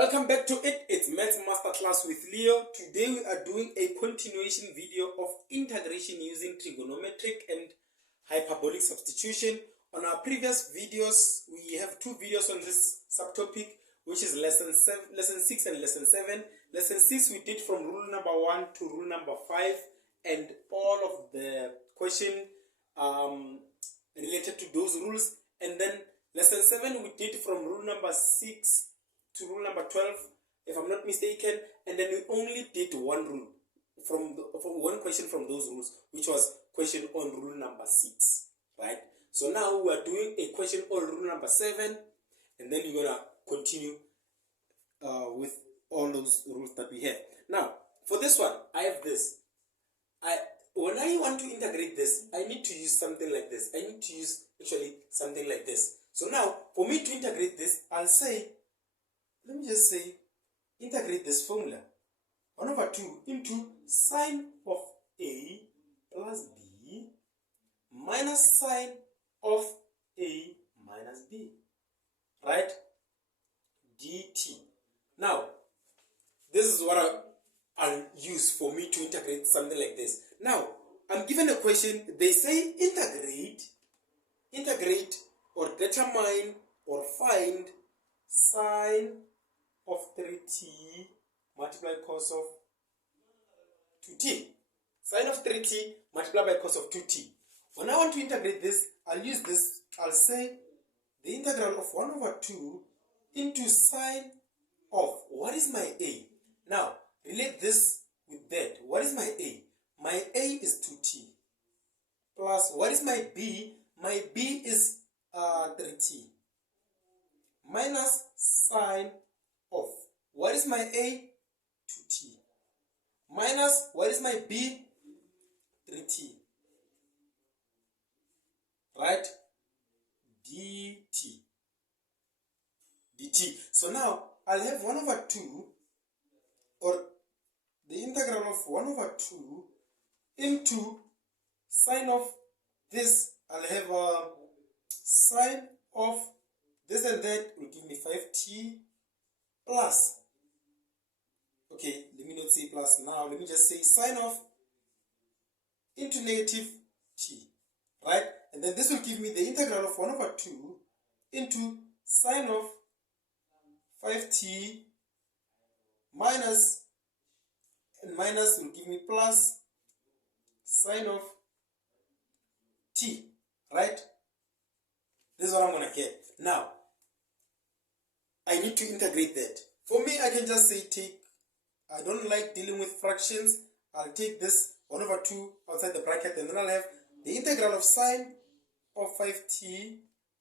Welcome back to it. It's Maths Masterclass with Leo. Today we are doing a continuation video of integration using trigonometric and hyperbolic substitution. On our previous videos, we have two videos on this subtopic, which is lesson 6 and lesson 7. Lesson 6 we did from rule number 1 to rule number 5, and all of the question related to those rules. And then lesson 7 we did from rule number 6 to rule number 12, if I'm not mistaken, and then we only did one rule from one question from those rules, which was question on rule number 6, right? So now we are doing a question on rule number 7, and then you're gonna continue with all those rules that we have. Now, for this one, I have this. When I want to integrate this, I need to use something like this. I need to use actually something like this. So now, for me to integrate this, I'll say, let me just say, integrate this formula. 1 over 2 into sine of A plus B minus sine of A minus B, right? dt. Now, this is what I'll use for me to integrate something like this. Now, I'm given a question. They say integrate or determine or find sine of 3t multiplied cos of 2t. Sine of 3t multiplied by cos of 2t. When I want to integrate this, I'll use this. I'll say the integral of 1 over 2 into sine of, what is my a? Now, relate this with that. What is my a? My a is 2t. Plus, what is my b? My b is 3t. Minus sine of, what is my a? 2t. Minus, what is my b? 3t. Right? dt. So now, I'll have 1 over 2, or the integral of 1 over 2 into sine of this. I'll have sine of this, and that will give me 5t plus. Okay, let me not say plus now. Let me just say sine of into negative t, right? And then this will give me the integral of 1 over 2 into sine of 5t minus, and minus will give me plus sine of t, right? This is what I'm going to get. Now, I need to integrate that. For me, I can just say I don't like dealing with fractions. I'll take this 1 over 2 outside the bracket, and then I'll have the integral of sine of 5t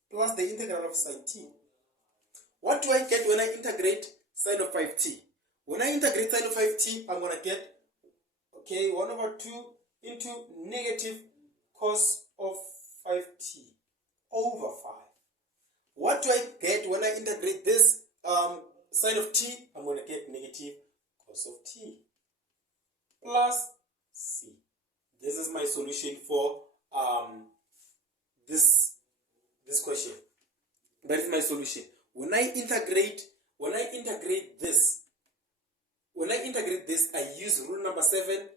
plus the integral of sine t. What do I get when I integrate sine of 5t? When I integrate sine of 5t, I'm going to get, 1 over 2 into negative cos of 5t over 5. What do I get when I integrate this sine of t? I'm going to get negative cos of t plus c. This is my solution for this question. That is my solution. When I integrate this, I use rule number 7,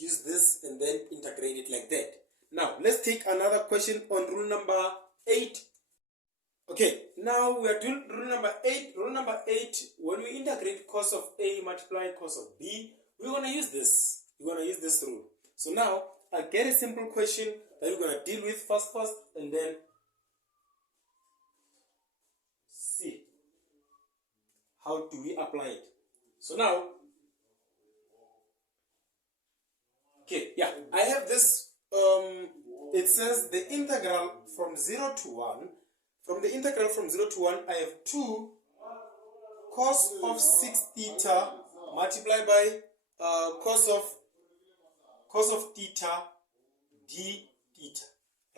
use this, and then integrate it like that. Now, let's take another question on rule number 8. Okay, now we are doing rule number 8. Rule number 8, when we integrate cos of A multiplied cos of B, we're going to use this. We're going to use this rule. So now, I'll get a simple question that we're going to deal with first, and then see how do we apply it. So now, I have this, it says the integral from 0 to 1. From the integral from 0 to 1, I have 2 cos of 6 theta multiplied by cos of theta d theta,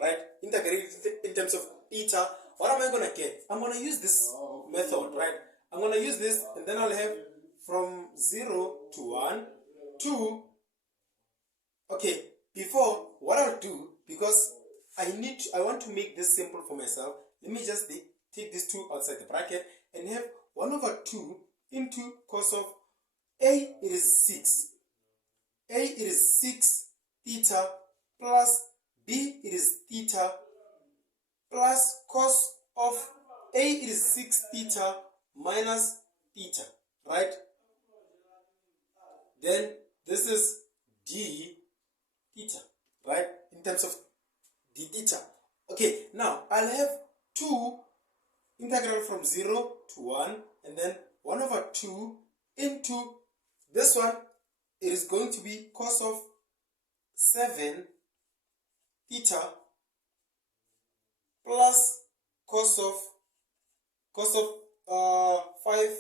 right? Integrated in terms of theta. What am I going to get? I'm going to use this method, right? I'm going to use this, and then I'll have from 0 to 1, 2. Okay, before, what I'll do, because I want to make this simple for myself, let me just take these two outside the bracket and have 1 over 2 into cos of A, it is 6. A, it is 6 theta plus B, it is theta plus cos of A, it is 6 theta minus theta, right? Then this is d theta, right? In terms of d theta. Okay, now I'll have 2 integral from 0 to 1, and then 1 over 2 into this one. It is going to be cos of 7 theta plus cos of 5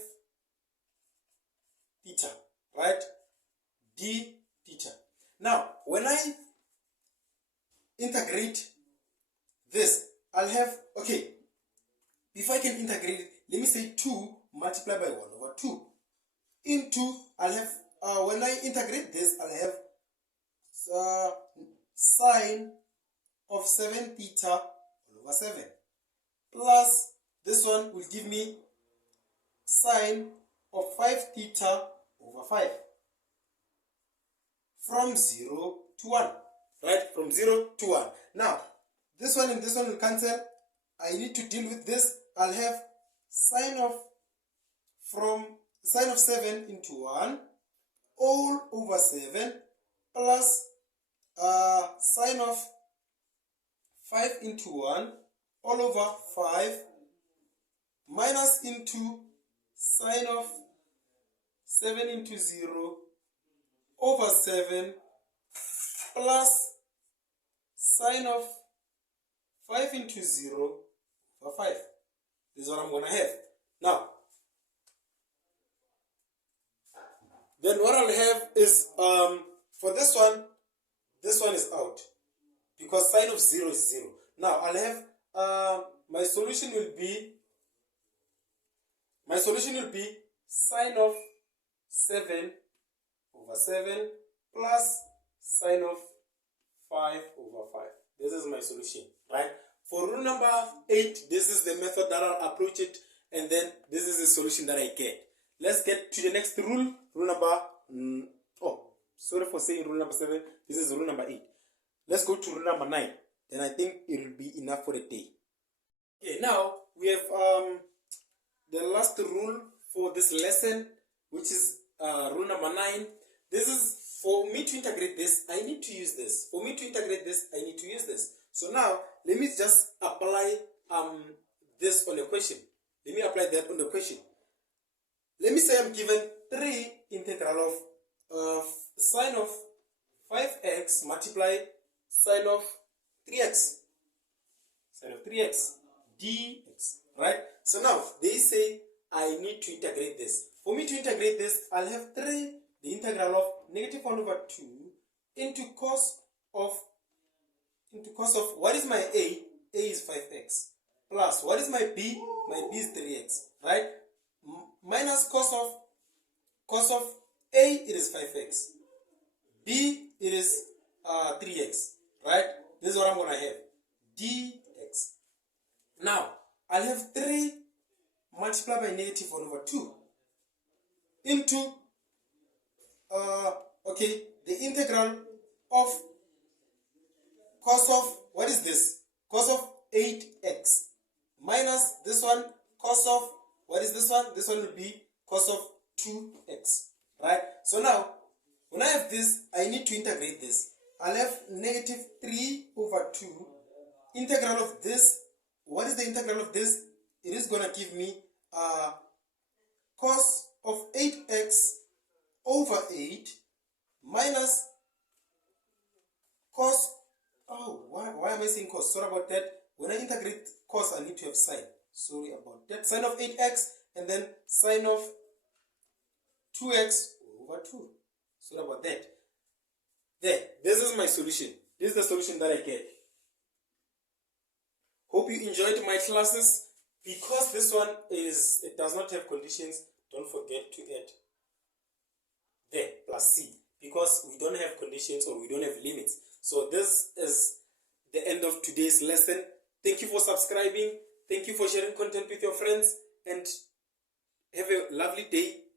theta, right? D theta. Now, when I integrate this, I'll have, okay, before I can integrate it, let me say 2 multiplied by 1 over 2 into, I'll have, when I integrate this, I'll have sine of 7 theta all over 7 plus this one will give me sine of 5 theta over 5 from 0 to 1, right? From 0 to 1. Now, this one and this one will cancel. I need to deal with this. I'll have sine of 7 into 1 all over 7 plus sine of 5 into 1 all over 5 minus into sine of 7 into 0 over 7 plus sine of 5 into 0 over 5. This is what I'm going to have. Now, then what I'll have is, for this one is out because sine of 0 is 0. Now, I'll have, my solution will be sine of 7 over 7 plus sine of 5 over 5. This is my solution, right? For rule number 8, this is the method that I'll approach it, and then this is the solution that I get. Let's get to the next rule. Rule number, sorry for saying rule number 7. This is rule number 8. Let's go to rule number 9. Then I think it will be enough for the day. Okay, now we have the last rule for this lesson, which is rule number 9. This is, for me to integrate this, I need to use this. For me to integrate this, I need to use this. So now, let me just apply this on the question. Let me apply that on the question. Let me say I'm given 3 integral of sine of 5x multiply sine of 3x. Sine of 3x dx, right? So now, they say I need to integrate this. For me to integrate this, I'll have 3, the integral of negative 1 over 2 into cos of what is my a? A is 5x. Plus, what is my b? My b is 3x, right? Minus cos of a, it is 5x. B, it is 3x, right? This is what I'm going to have. dx. Now, I'll have 3 multiplied by negative 1 over 2 into, the integral of cos of, what is this? Cos of 8x minus this one, cos of, what is this one? This one will be cos of 2x, right? So now, when I have this, I need to integrate this. I'll have negative 3 over 2, integral of this. What is the integral of this? It is going to give me cos of 8x over 8 minus cos, why am I saying cos? Sorry about that. When I integrate cos, I need to have sine. Sorry about that. Sine of 8x and then sine of 2x over 2. Sorry about that. There. This is my solution. This is the solution that I get. Hope you enjoyed my classes. Because this one it does not have conditions, don't forget to add there plus c. Because we don't have conditions or we don't have limits. So this is the end of today's lesson. Thank you for subscribing. Thank you for sharing content with your friends. And Have a lovely day.